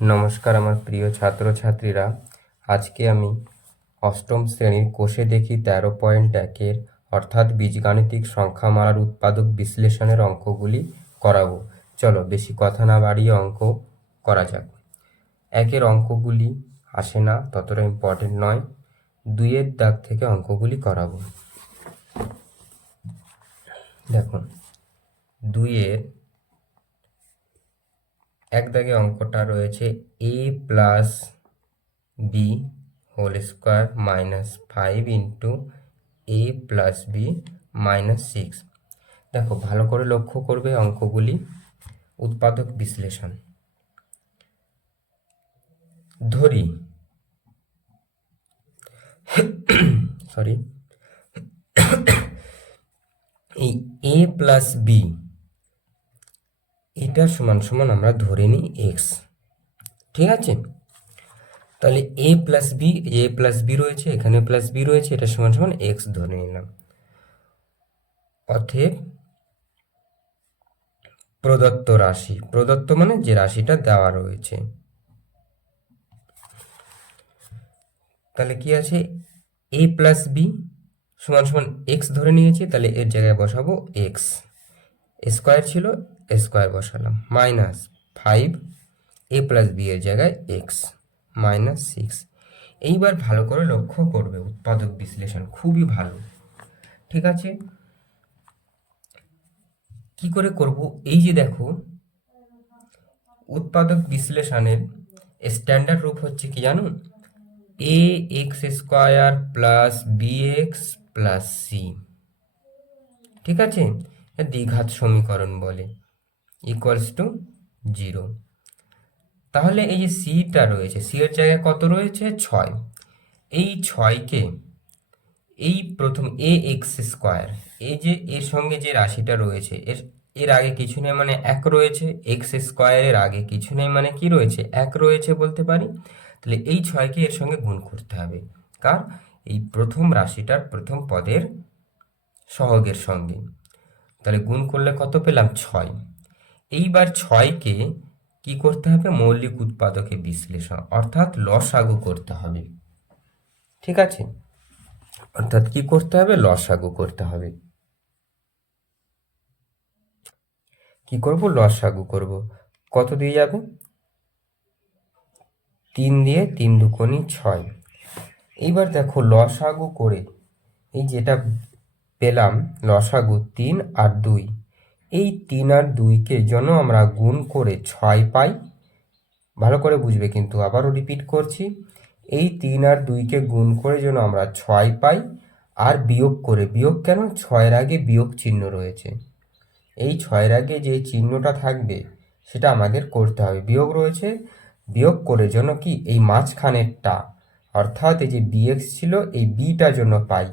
নমস্কার আমার প্রিয় ছাত্রছাত্রীরা। আজকে আমি অষ্টম শ্রেণির কোষে দেখি তেরো পয়েন্ট একের অর্থাৎ বীজগাণিতিক সংখ্যা সংখ্যামালার উৎপাদক বিশ্লেষণের অঙ্কগুলি করাবো। চলো বেশি কথা না বাড়িয়ে অঙ্ক করা যাক। একের অঙ্কগুলি আসে না, ততটা ইম্পর্টেন্ট নয়। দুইয়ের দাগ থেকে অঙ্কগুলি করাবো। দেখুন, দুইয়ের এক দাগে অঙ্কটা রয়েছে A plus B whole square minus five into A plus B minus six দেখো, ভালো করে লক্ষ্য করবে অঙ্কগুলি। উৎপাদক বিশ্লেষণ। ধরি। সরি এই এ প্লাস বি এটা সমান সমান আমরা ধরে নিই এক্স ঠিক আছে? তাহলে A plus B A plus B রয়েছে এখানে প্লাস বি রয়েছে, এটা সমান সমান এক্স ধরে নিলাম। অতএব প্রদত্ত রাশি, প্রদত্ত মানে যে রাশিটা দেওয়া রয়েছে। তাহলে কি আছে? এ প্লাস বি সমান সমান এক্স ধরে নিয়েছি, তাহলে এর জায়গায় বসাবো এক্স স্কোয়ার ছিল স্কোয়ার বসালাম। Minus five, A plus B এর জায়গায় এক্স, মাইনাস সিক্স। এইবার ভালো করে লক্ষ্য করবে উৎপাদক বিশ্লেষণ, খুবই ভালো। ঠিক আছে? কি করে করব? এই যে দেখো, উৎপাদক বিশ্লেষণের স্ট্যান্ডার্ড রূপ হচ্ছে কি জানো? A X square plus B X plus C. ঠিক আছে? দ্বিঘাত সমীকরণ বলে। ইকুয়ালস টু জিরো তাহলে এই যে সিটা রয়েছে সি এর জায়গায় কত রয়েছে? ছয়। এই ছয়কে, এই প্রথম এ এক্স স্কোয়ার এই যে এর সঙ্গে যে রাশিটা রয়েছে, এর এর আগে কিছু নেই মানে এক রয়েছে এক্স স্কোয়ারের আগে কিছু নেই মানে কি রয়েছে? এক রয়েছে বলতে পারি। তাহলে এই ছয়কে এর সঙ্গে গুণ করতে হবে। কার? এই প্রথম রাশিটার প্রথম পদের সহগের সঙ্গে। তাহলে গুণ করলে কত পেলাম? ছয়। এইবার ছয়কে কি করতে হবে? মৌলিক উৎপাদকে বিশ্লেষণ, অর্থাৎ লসাগু করতে হবে। ঠিক আছে? অর্থাৎ কি করতে হবে? লসাগু করতে হবে। কি করব? লসাগু করব। কত দিয়ে যাবে? তিন দিয়ে তিন দুকোনি ছয়। এইবার দেখো, লসাগু করে এই যেটা পেলাম, লসাগু তিন আর দুই। এই তিন আর দুইকে যেন আমরা গুণ করে ছয় পাই, ভালো করে বুঝবে কিন্তু, আবারও রিপিট করছি। এই তিন আর দুইকে গুণ করে যেন আমরা ছয় পাই আর বিয়োগ করে, বিয়োগ কেন? ছয়ের আগে বিয়োগ চিহ্ন রয়েছে। এই ছয়ের আগে যে চিহ্নটা থাকবে, সেটা আমাদের করতে হবে। বিয়োগ রয়েছে, বিয়োগ করে যেন কি? এই মাঝখানেরটা, অর্থাৎ এই যে বিএক্স ছিল, এই বিটা জন্য পাই।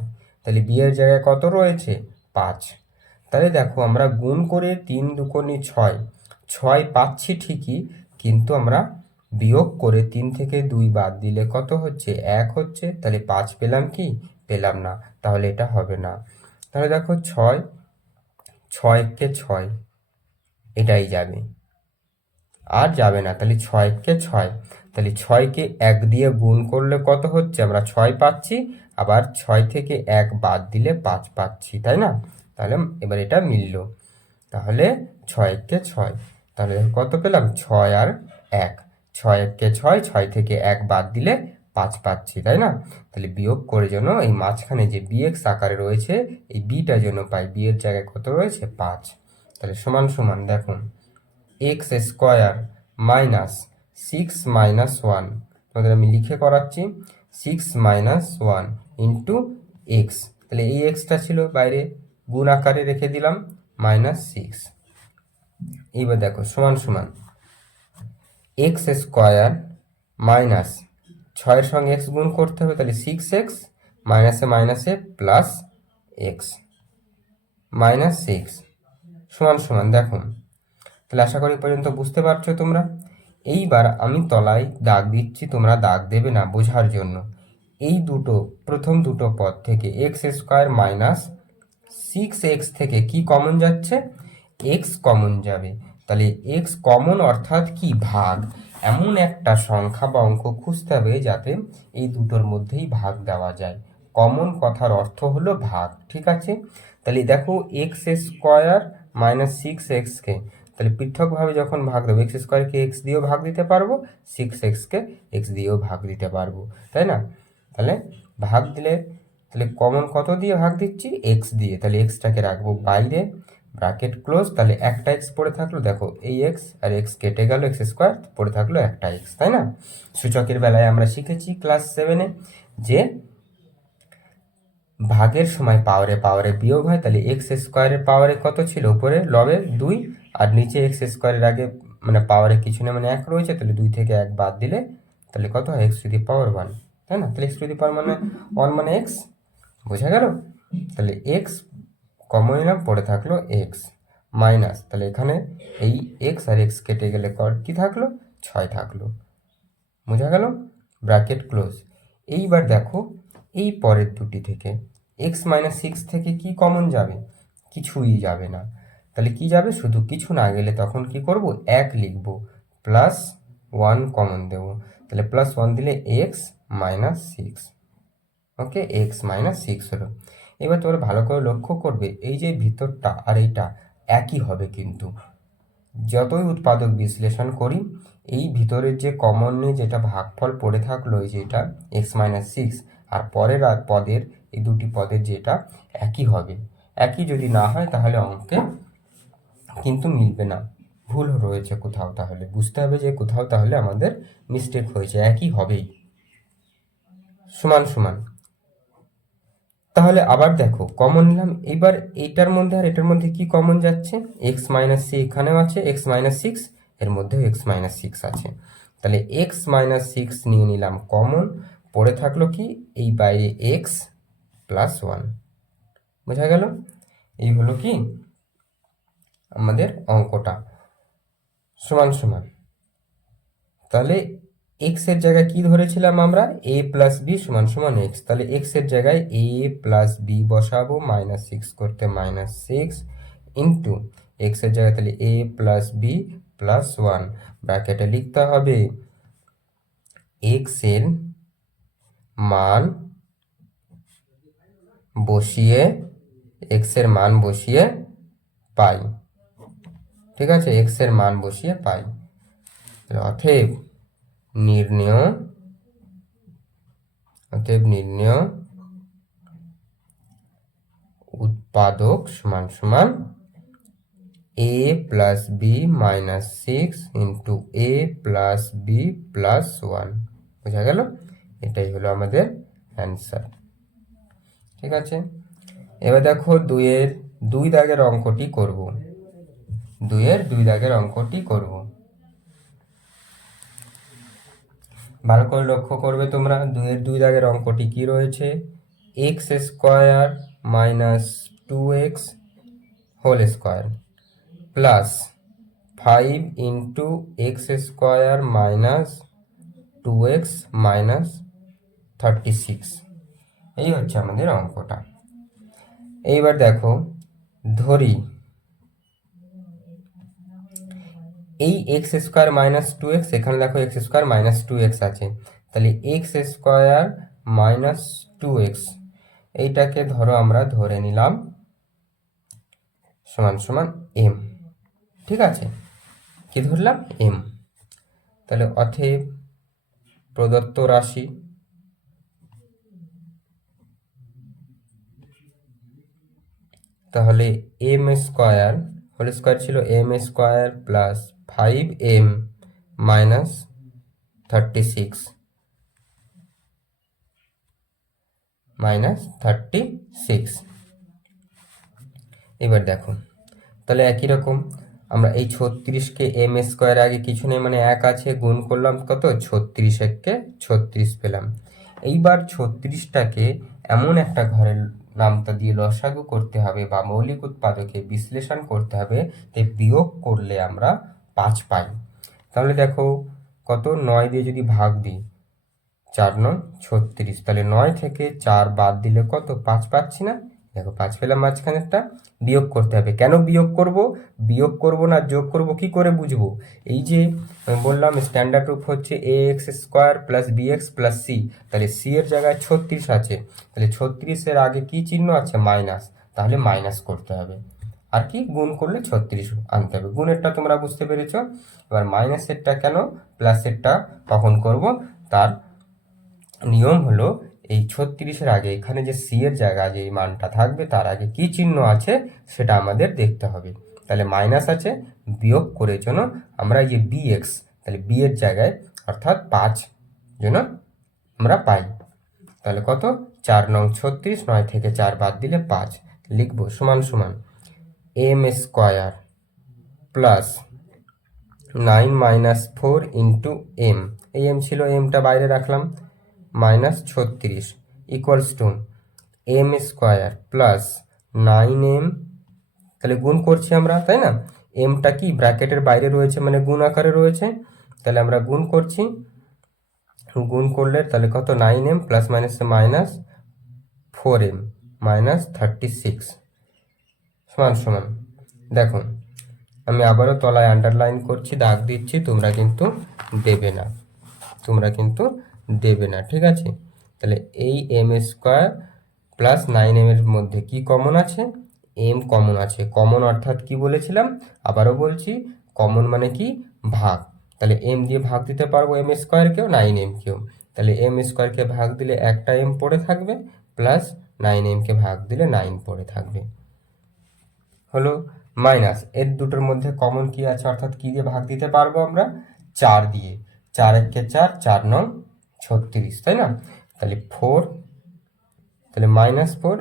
তাহলে বি এর জায়গায় কত রয়েছে? পাঁচ। তাহলে দেখো আমরা গুণ করে তিন দুকোনি ছয় ছয় পাচ্ছি ঠিকই, কিন্তু আমরা বিয়োগ করে তিন থেকে দুই বাদ দিলে কত হচ্ছে? এক হচ্ছে, তাহলে পাঁচ পেলাম কি? পেলাম না, তাহলে এটা হবে না। তাহলে দেখো ছয়, ছয়কে ছয়, এটাই যাবে। আর যাবে না, তাহলে ছয়কে ছয়, তাহলে ছয়কে এক দিয়ে গুণ করলে কত হচ্ছে? আমরা ছয় পাচ্ছি, আবার ছয় থেকে এক বাদ দিলে পাঁচ পাচ্ছি, তাই না? তাহলে এবার এটা মিলল। তাহলে ছয়কে ছয়। তাহলে কত পেলাম? ছয় আর এক। ছয় এককে ছয় ছয় থেকে এক বাদ দিলে পাঁচ পাচ্ছি, তাই না? তাহলে বিয়োগ করে যেন এই মাঝখানে যে বিএক্স আকারে রয়েছে, এই বিটা যেন পাই বি এর জায়গায় কত রয়েছে? পাঁচ। তাহলে সমান সমান দেখুন। X square minus six minus one তোমাদের আমি লিখে করাচ্ছি। Six minus one into X তাহলে এই এক্সটা ছিল বাইরে। গুণ আকারে রেখে দিলাম মাইনাস সিক্স এইবার দেখো, সমান সমান। এক্স স্কোয়ার মাইনাস ছয়ের সঙ্গে এক্স গুণ করতে হবে, তাহলে সিক্স এক্স মাইনাসে মাইনাসে প্লাস এক্স মাইনাস সিক্স সমান সমান, দেখো। তাহলে আশা করি পর্যন্ত বুঝতে পারছ তোমরা। এইবার আমি তলায় দাগ দিচ্ছি, তোমরা দাগ দেবে না বোঝার জন্য। এই দুটো, প্রথম দুটো পদ থেকে X square minus six X থেকে কি কমন যাচ্ছে? এক্স কমন যাবে। তাহলে এক্স কমন অর্থাৎ কি? ভাগ। এমন একটা সংখ্যা বা অঙ্ক খুঁজতে হবে যাতে এই দুটোর মধ্যেই ভাগ দেওয়া যায়। কমন কথার অর্থ হলো ভাগ, ঠিক আছে? তাহলে দেখো এক্স স্কোয়ার মাইনাস সিক্স এক্সকে তাহলে পৃথকভাবে যখন ভাগ দেবো এক্স স্কোয়ারকে এক্স দিয়েও ভাগ দিতে পারব সিক্স এক্সকে এক্স দিয়েও ভাগ দিতে পারব, তাই না? তাহলে ভাগ দিলে তাহলে কমন কত দিয়ে ভাগ দিচ্ছি? এক্স দিয়ে। তাহলে এক্সটাকে রাখব বাইরে ব্র্যাকেট ক্লোজ তাহলে একটা এক্স পড়ে থাকল, দেখো এই এক্স আর এক্স কেটে গেল এক্স স্কোয়ার পড়ে থাকল একটা এক্স তাই না? সূচকের বেলায় আমরা শিখেছি ক্লাস সেভেনে যে ভাগের সময় পাওয়ারে পাওয়ারে বিয়োগ হয়, তাহলে এক্স স্কোয়ারের পাওয়ারে কত ছিল? উপরে লবে দুই, আর নিচে এক্স স্কোয়ারের আগে মানে পাওয়ারে কিছু না মানে এক রয়েছে, তাহলে দুই থেকে এক বাদ দিলে তাহলে কত হয়? X to the power one তাই না? তাহলে এক্স টু দি পাওয়ার মানে ওয়ান মানে এক্স বোঝা গেল? তাহলে এক্স কমন নিলাম পড়ে থাকল এক্স মাইনাস তাহলে এখানে এই এক্স আর এক্স কেটে গেলে কি থাকল? ছয় থাকল। বোঝা গেল? Bracket close. এইবার দেখো, এই পরের দুটি থেকে এক্স মাইনাস সিক্স থেকে কি কমন যাবে? কিছুই যাবে না। তাহলে কি যাবে? শুধু কিছু না গেলে তখন কি করব? এক লিখব। প্লাস ওয়ান কমন দেব। তাহলে প্লাস ওয়ান দিলে X minus six okay X minus six হলো। এবার তোমরা ভালো করে লক্ষ্য করবে, এই যে ভিতরটা আর এইটা একই হবে কিন্তু। যতই উৎপাদক বিশ্লেষণ করি, এই ভিতরের যে কমন নিয়ে যেটা ভাগফল পড়ে থাকল, এই যেটা এক্স মাইনাস সিক্স আর পরের আর পদের, এই দুটি পদের যেটা একই হবে। একই যদি না হয়, তাহলে অঙ্কে কিন্তু মিলবে না। ভুল রয়েছে কোথাও তাহলে। বুঝতে হবে যে কোথাও তাহলে আমাদের মিস্টেক হয়েছে। একই হবেই। সমান সমান। তাহলে আবার দেখো কমন নিলাম। এবার এইটার মধ্যে আর এটার মধ্যে কি কমন যাচ্ছে? এক্স মাইনাস সি এখানেও আছে এক্স মাইনাস সিক্স এর মধ্যেও এক্স মাইনাস সিক্স আছে। তাহলে এক্স মাইনাস সিক্স নিয়ে নিলাম কমন পড়ে থাকল কি? এই বাইরে এক্স প্লাস ওয়ান বোঝা গেল? এই হলো কি? আমাদের অঙ্কটা। সমান সমান। তাহলে এক্সের জায়গায় কি ধরেছিলাম আমরা? এ প্লাস বি সমান সমান এক্স তাহলে এক্সের জায়গায় এ প্লাস বি বসাবো মাইনাস সিক্স করতে মাইনাস সিক্স ইন্টু এক্সের জায়গায় তাহলে A plus B plus one ব্র্যাকেটে লিখতে হবে এক্সের মান বসিয়ে এক্সের মান বসিয়ে পাই। ঠিক আছে? এক্সের মান বসিয়ে পাই। অতএব নির্ণয়, অতএব নির্ণয়, উৎপাদক সমান সমান A plus B minus six into A plus B plus one বোঝা গেল? এটাই হলো আমাদের অ্যান্সার ঠিক আছে? এবার দেখো দুইয়ের, দুই দাগের অঙ্কটি করব। দুইয়ের দুই দাগের অঙ্কটি করব। ভালো করে লক্ষ্য করবে তোমরা, দুইয়ের দুই দাগের অঙ্কটি কি রয়েছে? X square minus two X whole square plus five into X square minus two X minus thirty six এই হচ্ছে আমাদের অঙ্কটা। এইবার দেখো, ধরি এই X square minus two X এখানে দেখো X square minus two X আছে। তাহলে X square minus two X এইটাকে ধরো আমরা ধরে নিলাম সমান সমান এম ঠিক আছে? কি ধরলাম? এম তাহলে অথেব প্রদত্ত রাশি তাহলে এম স্কোয়ার হোল স্কোয়ার ছিল M square plus five M minus thirty six minus thirty six এবার দেখো, তাহলে একই রকম, আমরা এই ছত্রিশকে এম স্কোয়ার আগে কিছু নেই মানে এক আছে, গুণ করলাম কত? ছত্রিশ এককে ছত্রিশ পেলাম। এইবার ছত্রিশটাকে এমন একটা ঘরের নামতা দিয়ে লসাগু করতে হবে বা মৌলিক উৎপাদকে বিশ্লেষণ করতে হবে তে বিয়োগ করলে আমরা পাঁচ পাই। তাহলে দেখো কত নয় দিয়ে যদি ভাগ দিই, চার নয়, ছত্রিশ। তাহলে নয় থেকে চার বাদ দিলে কত? পাঁচ পাচ্ছি না? দেখো পাঁচ পেলাম মাঝখানেরটা। বিয়োগ করতে হবে। কেন বিয়োগ করব? বিয়োগ করব না, যোগ করব কি করে বুঝব? এই যে বললাম স্ট্যান্ডার্ড রূপ হচ্ছে A X square plus B X plus C তাহলে সি এর জায়গায় ছত্রিশ আছে। তাহলে ছত্রিশের আগে কি চিহ্ন আছে? মাইনাস তাহলে মাইনাস করতে হবে। আর কি? গুণ করলে ছত্রিশ আনতে হবে। গুণেরটা তোমরা বুঝতে পেরেছ। এবার মাইনাসেরটা কেন? প্লাসেরটা কখন করব? তার নিয়ম হলো এই ছত্রিশের আগে, এখানে যে সি এর জায়গায় যে এই মানটা থাকবে, তার আগে কি চিহ্ন আছে সেটা আমাদের দেখতে হবে। তাহলে মাইনাস আছে, বিয়োগ করে জন্য আমরা এই যে বি এক্স তাহলে বি এর জায়গায় অর্থাৎ পাঁচ জন্য আমরা পাই। তাহলে কত? চার নং ছত্রিশ, নয় থেকে চার বাদ দিলে পাঁচ। লিখব সমান সমান। M square plus nine minus four into M এই এম ছিল এমটা বাইরে রাখলাম মাইনাস ছত্রিশ equals to M square plus nine M তাহলে গুণ করছি আমরা, তাই না? এমটা কি, ব্র্যাকেটের বাইরে রয়েছে মানে গুণ আকারে রয়েছে। তাহলে আমরা গুণ করছি, গুণ করলে তাহলে কত? Nine M plus minus minus four M minus thirty six সমান সমান দেখুন, আমি আবারও তলায় আন্ডারলাইন করছি, দাগ দিচ্ছি, তোমরা কিন্তু দেবে না। তোমরা কিন্তু দেবে না, ঠিক আছে? তাহলে এই M square plus nine M এর মধ্যে কি কমন আছে? এম কমন আছে। কমন অর্থাৎ কি বলেছিলাম? আবারও বলছি কমন মানে কি? ভাগ। তাহলে এম দিয়ে ভাগ দিতে পারব এম স্কোয়ারকেও নাইন এমকেও তাহলে এম স্কোয়ারকে ভাগ দিলে একটা এম পড়ে থাকবে প্লাস নাইন এমকে ভাগ দিলে নাইন পড়ে থাকবে। হলো মাইনাস এর দুটোর মধ্যে কমন কি আছে? অর্থাৎ কি দিয়ে ভাগ দিতে পারব আমরা? চার দিয়ে। চার একে চার চার নং ছত্রিশ, তাই না? তাহলে ফোর তাহলে মাইনাস ফোর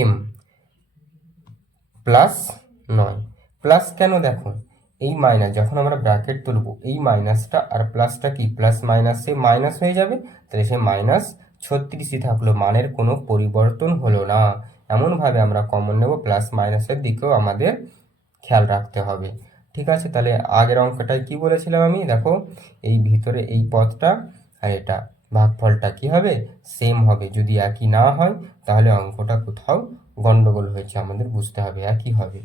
এম প্লাস নয়। প্লাস কেন দেখো? এই মাইনাস যখন আমরা ব্র্যাকেট তুলবো, এই মাইনাসটা আর প্লাসটা কি? প্লাস মাইনাসে মাইনাস হয়ে যাবে। তাহলে সে মাইনাস ছত্রিশই থাকল। মানের কোনো পরিবর্তন হলো না। এমনভাবে আমরা কমন নেব প্লাস মাইনাসের দিকেও আমাদের খেয়াল রাখতে হবে। ঠিক আছে? তাহলে আগের অঙ্কটায় কি বলেছিলাম আমি? দেখো, এই ভিতরে এই পথটা আর এটা। ভাগফলটা কি হবে? সেম হবে। যদি একই না হয়, তাহলে অঙ্কটা কোথাও গন্ডগোল হয়েছে, আমাদের বুঝতে হবে একই হবে।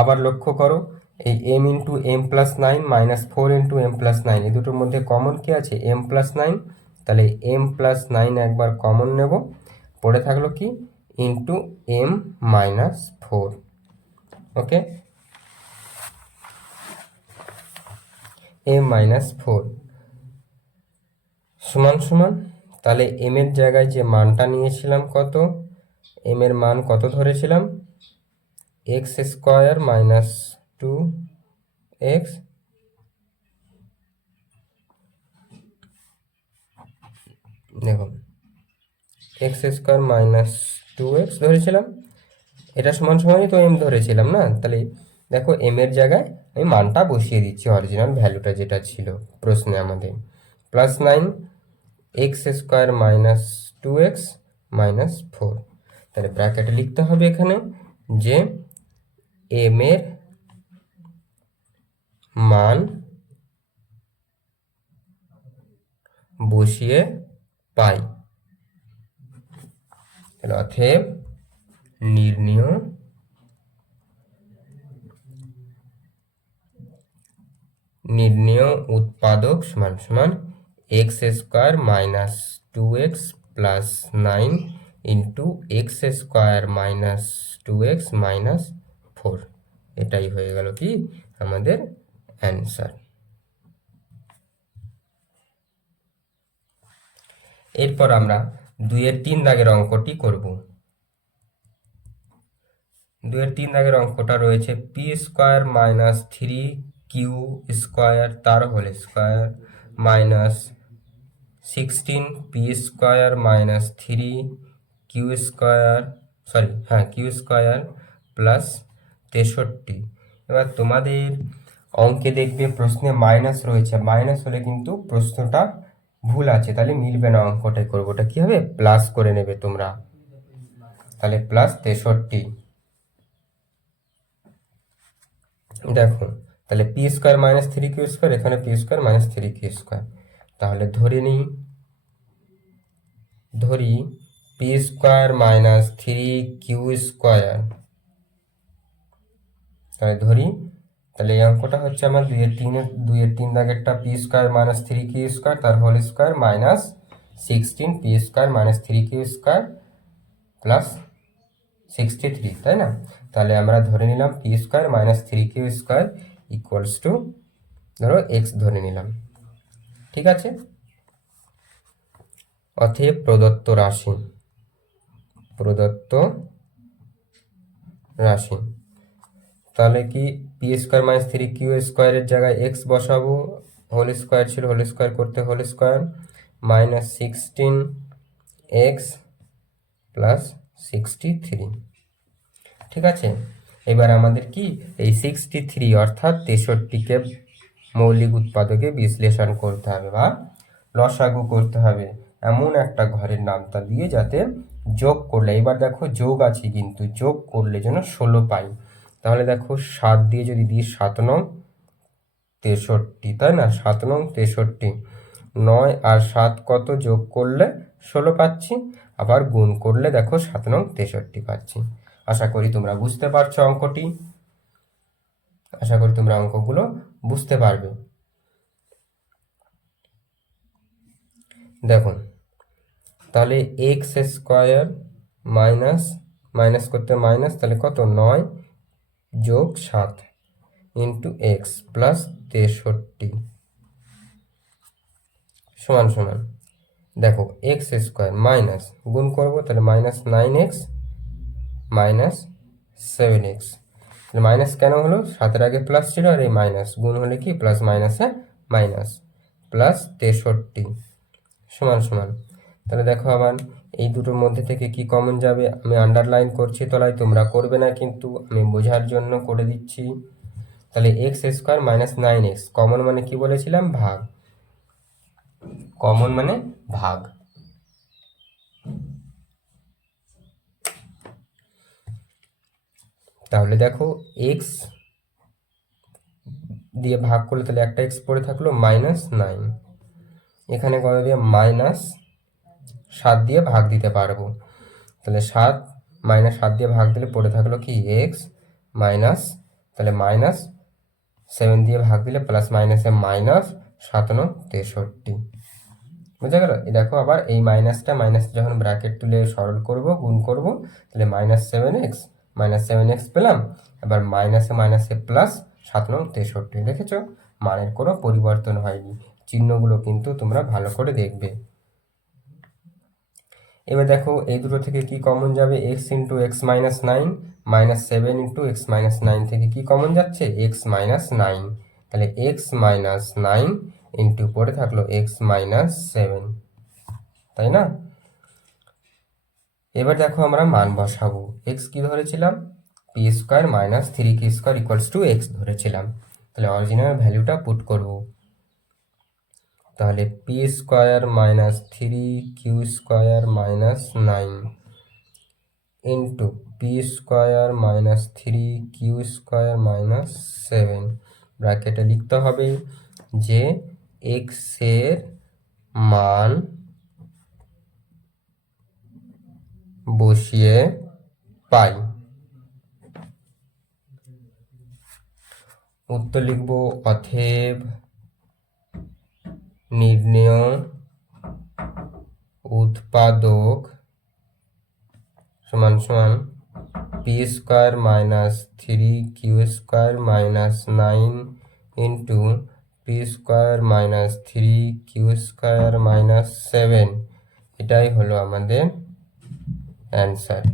আবার লক্ষ্য করো, এই M into M plus nine minus four into M plus nine এই দুটোর মধ্যে কমন কি আছে? এম প্লাস নাইন তাহলে এম প্লাস নাইন একবার কমন নেব। পড়ে থাকল কি? Into M minus four okay M minus four সমান সমান, তাহলে এম এর জায়গায় যে মানটা নিয়েছিলাম কত? এম এর মান কত ধরেছিলাম? X square minus two X দেখুন X square minus two X ধরেছিলাম। এটা সমান সমানই তো এম ধরেছিলাম না? তাহলে দেখো এম এর জায়গায় আমি মানটা বসিয়ে দিচ্ছি অরিজিনাল ভ্যালুটা যেটা ছিল প্রশ্নে আমাদের। Plus nine X square minus two X minus four তাহলে ব্র্যাকেটে লিখতে হবে এখানে যে এম এর মান বসিয়ে পাই। তাহলে অথেব নির্ণীয় নির্ণীয় উৎপাদক সমান সমান X square minus two X plus nine into X square minus two X minus four এটাই হয়ে গেল কি? আমাদের অ্যান্সার এরপর আমরা দুইয়ের তিন দাগের অঙ্কটি করব। দুইয়ের তিন দাগের অঙ্কটা রয়েছে P square minus three Q square তার whole square minus sixteen P square minus three Q square sorry হ্যাঁ কিউ স্কোয়ার প্লাস তেষট্টি। এবার তোমাদের অঙ্কে দেখবে প্রশ্নে মাইনাস রয়েছে। মাইনাস হলে কিন্তু প্রশ্নটা ভুল আছে, তাহলে মিলবে না অঙ্কটাই করব। ওটা কী হবে প্লাস করে নেবে তোমরা। তাহলে প্লাস তেষট্টি। দেখো, তাহলে P square minus three Q square এখানে P square minus three Q square তাহলে ধরে নিই, ধরি P square minus three Q square তাহলে ধরি তাহলে এই অঙ্কটা হচ্ছে আমার দুইয়ের তিনের, দুইয়ের তিন দাগেরটা P square minus three Q square তার whole square minus sixteen P square minus three Q square plus sixty three তাই না? তাহলে আমরা ধরে নিলাম P square minus three Q square equals to ধরো এক্স ধরে নিলাম। ঠিক আছে? অতএব প্রদত্ত রাশি প্রদত্ত রাশি। তাহলে কি P square minus three Q স্কোয়ারের জায়গায় এক্স বসাবো হোল স্কোয়ার ছিল হোল স্কোয়ার করতে whole square minus sixteen X plus sixty three ঠিক আছে? এবার আমাদের কি? এই সিক্সটি থ্রি অর্থাৎ তেষট্টিকে মৌলিক উৎপাদকে বিশ্লেষণ করতে হবে বা লসাগু করতে হবে। এমন একটা ঘরের নামটা দিয়ে যাতে যোগ করলে, এবার দেখো যোগ আছে কিন্তু যোগ করলে যেন ষোলো পাই। তাহলে দেখো সাত দিয়ে যদি দিই সাত নং, তেষট্টি, তাই না? সাত নং, তেষট্টি। নয় আর সাত কত যোগ করলে ষোলো পাচ্ছি। আবার গুণ করলে দেখো সাত নং, তেষট্টি পাচ্ছি। আশা করি তোমরা বুঝতে পারছ অঙ্কটি। আশা করি তোমরা অঙ্কগুলো বুঝতে পারবে। দেখুন, তাহলে এক্স স্কোয়ার মাইনাস মাইনাস করতে মাইনাস তাহলে কত? নয়। যোগ সাত ইন্টু এক্স প্লাস তেষট্টি। সমান সমান। দেখো এক্স স্কোয়ার মাইনাস গুণ করব, তাহলে minus nine X minus seven X তাহলে মাইনাস কেন হলো? সাতের আগে প্লাস ছিল, আর এই মাইনাস গুণ হলে কি? প্লাস মাইনাসে মাইনাস প্লাস তেষট্টি। সমান সমান। তাহলে দেখো আবার এই দুটোর মধ্যে থেকে কি কমন যাবে? আমি আন্ডারলাইন করছি, তলায় তোমরা করবে না কিন্তু আমি বোঝার জন্য করে দিচ্ছি। তাহলে X square minus nine X common মানে কি বলেছিলাম? ভাগ। কমন মানে ভাগ। তাহলে দেখো এক্স দিয়ে ভাগ করলে তাহলে একটা এক্স পড়ে থাকল মাইনাস নাইন এখানে কত দিয়ে? মাইনাস সাত দিয়ে ভাগ দিতে পারব। তাহলে সাত মাইনাস সাত দিয়ে ভাগ দিলে পড়ে থাকল কি? এক্স মাইনাস, তাহলে মাইনাস সেভেন দিয়ে ভাগ দিলে প্লাস মাইনাসে মাইনাস সাতান্ন তেষট্টি। বুঝা গেল? দেখো আবার এই মাইনাসটা, মাইনাস যখন ব্র্যাকেট তুলে সরল করব, গুণ করব, তাহলে minus seven X, minus seven X পেলাম। এবার মাইনাসে মাইনাসে প্লাস সাতান্ন তেষট্টি। দেখেছ? মানের কোনো পরিবর্তন হয়নি। চিহ্নগুলো কিন্তু তোমরা ভালো করে দেখবে। এবার দেখো এই দুটো থেকে কি কমন যাবে? X into X minus nine minus seven into X minus nine থেকে কি কমন যাচ্ছে? এক্স মাইনাস নাইন তাহলে এক্স মাইনাস নাইন ইন্টু পরে থাকল এক্স মাইনাস সেভেন তাই না? এবার দেখো আমরা মান বসাবো। এক্স কি ধরেছিলাম? P square minus three Q square equals to X ধরেছিলাম। তাহলে অরিজিনাল ভ্যালুটা পুট করব। তাহলে P square minus three Q square minus nine into P square minus three Q square minus seven ব্র্যাকেটে লিখতে হবে যে এক্সের মান বসিয়ে পাই। উত্তর লিখব অথেব নির্ণয় উৎপাদক সমান সমান P square minus three Q square minus nine into P square minus three Q square minus seven এটাই হলো আমাদের অ্যান্সার